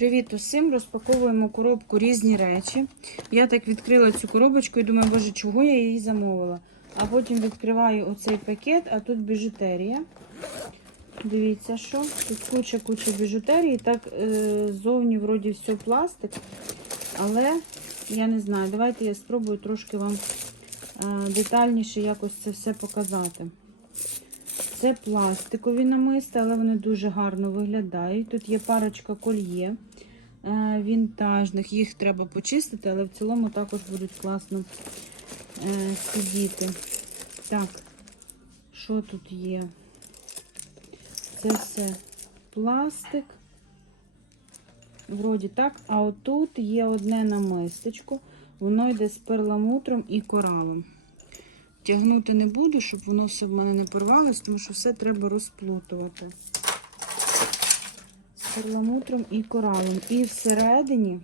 Привіт усім! Розпаковуємо коробку різні речі. Я так відкрила цю коробочку і думаю, боже, чого я її замовила. А потім відкриваю оцей пакет, а тут біжутерія. Дивіться, що. Тут куча-куча біжутерії. Так, е, зовні вроді все пластик. Але я не знаю. Давайте я спробую трошки вам е, детальніше якось це все показати. Це пластикові намисти, але вони дуже гарно виглядають. Тут є парочка кольє е, вінтажних. Їх треба почистити, але в цілому також будуть класно е, сидіти. Так, що тут є? Це все пластик. Вроді так. А отут є одне намистечко. Воно йде з перламутром і коралом. Тягнути не буду, щоб воно все в мене не порвалось, тому що все треба розплутувати. Перламутром і коралом. І всередині,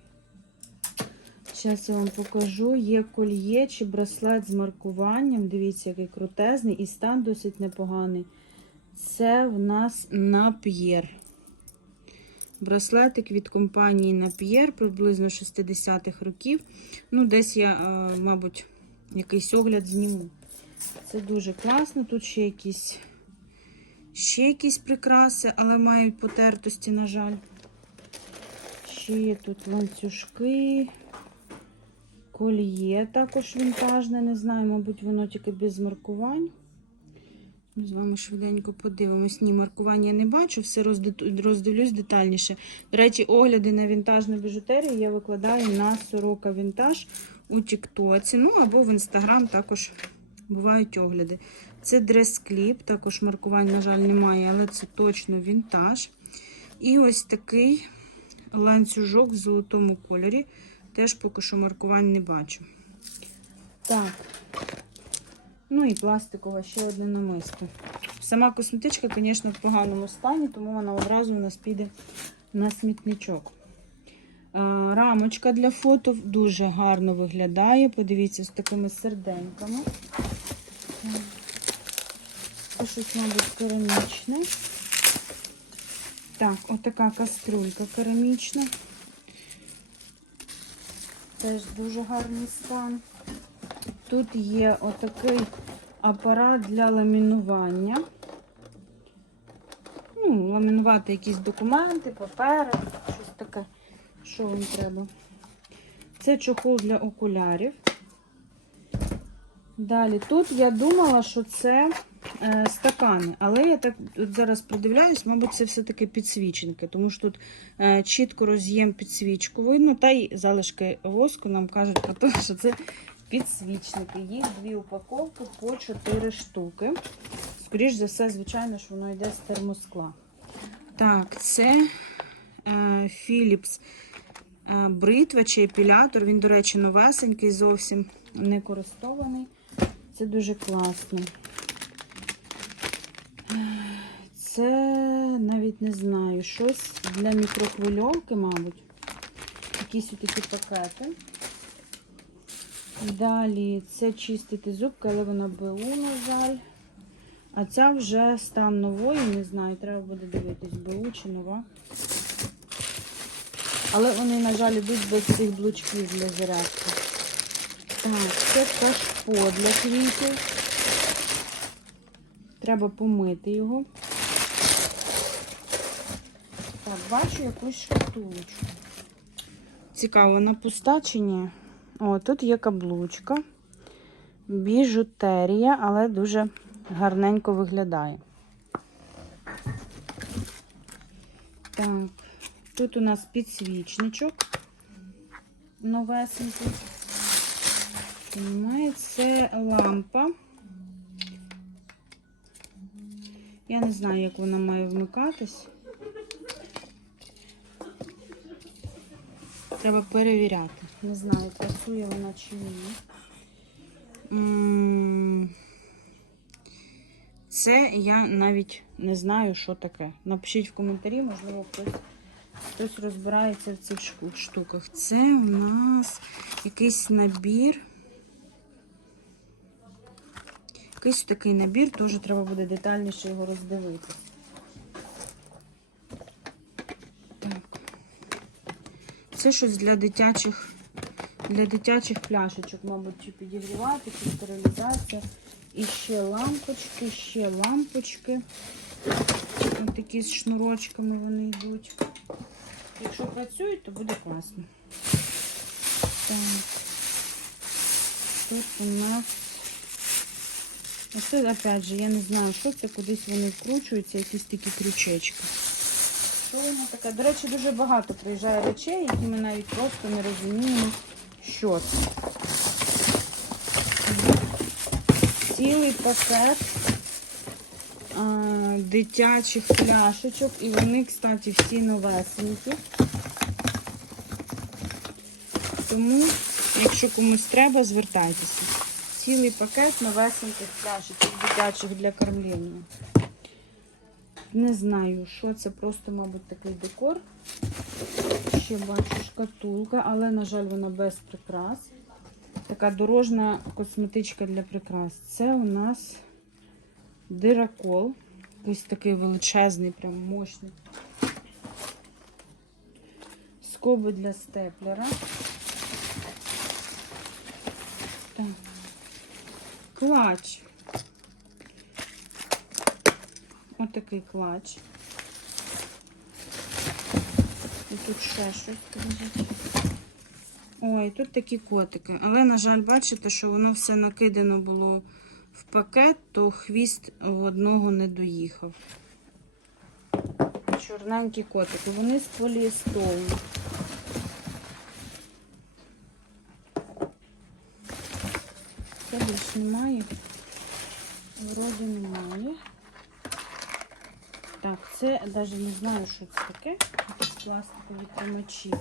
зараз я вам покажу, є кольє чи браслет з маркуванням. Дивіться, який крутезний, і стан досить непоганий. Це в нас Нап'єр. Браслетик від компанії Нап'єр, приблизно 60-х років. Ну, десь я, е, мабуть, якийсь огляд зніму. Це дуже класно. Тут ще якісь ще якісь прикраси, але мають потертості, на жаль. Ще є тут ланцюжки, кольє також вінтажне, не знаю, мабуть, воно тільки без маркувань. Ми з вами швиденько подивимось. Ні, маркування я не бачу, все розди- роздивлюсь детальніше. До речі, огляди на вінтажну біжутерію я викладаю на сорока вінтаж у Тіктоці. Ну або в Інстаграм також бувають огляди. Це дрес-кліп, також маркувань, на жаль, немає, але це точно вінтаж. І ось такий ланцюжок в золотому кольорі. Теж поки що маркувань не бачу. Так. Ну і пластикова ще одне намисто. Сама косметичка, звісно, в поганому стані, тому вона одразу у нас піде на смітничок. А, Рамочка для фото дуже гарно виглядає. Подивіться, з такими серденьками. Це щось, мабуть, керамічне. Так, отака каструлька керамічна. Теж дуже гарний стан. Тут є отакий апарат для ламінування. Ну, ламінувати якісь документи, папери, що вам треба. Це чохол для окулярів. Далі, тут я думала, що це е, стакани, але я так от зараз придивляюсь, мабуть, це все-таки підсвіченки, тому що тут е, чітко роз'єм підсвічку видно, та й залишки воску нам кажуть про те, що це підсвічники. Їх дві упаковки по 4 штуки. Скоріш за все, звичайно, що воно йде з термоскла. Так, це е, Philips бритва чи епілятор. Він, до речі, новесенький, зовсім не користований. Це дуже класно. Це навіть не знаю, щось для мікрохвильовки, мабуть. Якісь такі пакети. Далі це чистити зубки, але вона БУ, на жаль. А ця вже стан нової, не знаю, треба буде дивитись, БУ чи нова. Але вони, на жаль, йдуть без цих блочків для зарядки. Так, це кашпо для квітів. Треба помити його. Так, бачу якусь шкатулочку. Цікаво, вона пуста чи ні? О, тут є каблучка, біжутерія, але дуже гарненько виглядає. Так, тут у нас підсвічничок новесенький. Це лампа. Я не знаю, як вона має вмикатись. Треба перевіряти. Не знаю, працює вона чи ні. Це я навіть не знаю, що таке. Напишіть в коментарі, можливо, хтось, хтось розбирається в цих штуках. Це у нас якийсь набір. Якийсь такий набір, теж треба буде детальніше його роздивитися. Так. це щось для дитячих, для дитячих пляшечок, мабуть, чи підігрівати, чи стерилізація. І ще лампочки, ще лампочки. Ось такі з шнурочками вони йдуть. Якщо працюють, то буде класно. Так. Тут у нас. Оце, опять же, я не знаю, що це, кудись вони вкручуються, якісь такі крючечки. Що воно таке? До речі, дуже багато приїжджає речей, які ми навіть просто не розуміємо, що це. Цілий пакет дитячих пляшечок. І вони, кстати, всі новесенькі. Тому, якщо комусь треба, звертайтеся. Цілий пакет новесеньких пляшечок дитячих для кормлення. Не знаю, що це, просто, мабуть, такий декор. Ще бачу шкатулка, але, на жаль, вона без прикрас. Така дорожна косметичка для прикрас. Це у нас диракол. Ось такий величезний, прям мощний. Скоби для степлера. Так. Клач. Ось такий клач. І тут ще щось лежить. Ой, тут такі котики. Але, на жаль, бачите, що воно все накидано було в пакет, то хвіст в одного не доїхав. Чорненькі котики. Вони з поліестолу. Це більш немає. Вроді немає. Так, це навіть не знаю, що це таке. Якісь пластикові тримачі.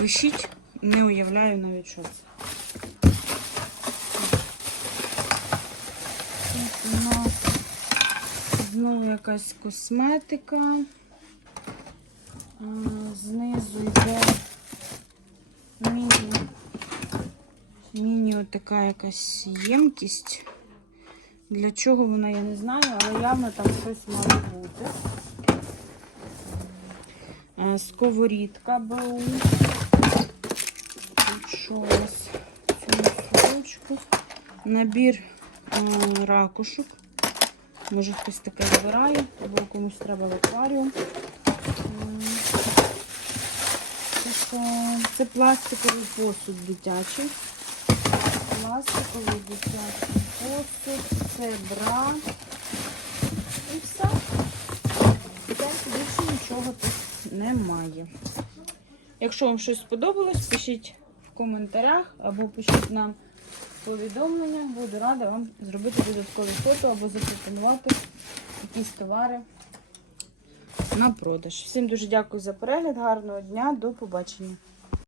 Висіть, не уявляю навіть, що це. Тут у нас знову якась косметика. Знизу йде міні. Міні отака якась ємкість. Для чого вона, я не знаю, але явно там щось має бути. Е, Сковорідка БУ. Що у нас в цьому? Набір е, ракушок. Може хтось таке збирає, або комусь треба в акваріум. Це, пластиковий посуд дитячий. Пластиковий дитячий посуд, це бра. І все. Більше нічого тут немає. Якщо вам щось сподобалось, пишіть коментарях або пишіть нам повідомлення. Буду рада вам зробити додаткові фото або запропонувати якісь товари на продаж. Всім дуже дякую за перегляд, гарного дня, до побачення.